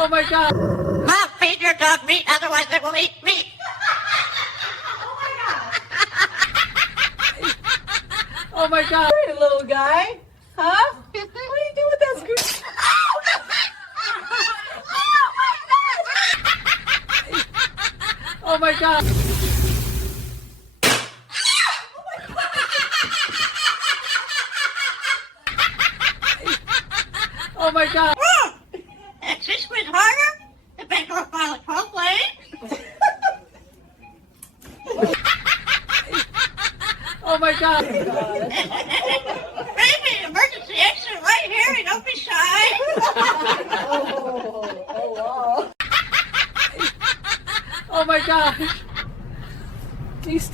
Oh my god. Mom, feed your dog meat, otherwise it will eat meat. Oh my god. Pretty little guy. Huh? What do you do with that screw? Oh my god. Oh my god. If she squeezed harder, the bank will file a complaint. Oh my god. Baby, emergency exit right here. Don't be shy. Oh, wow. Oh my gosh. He's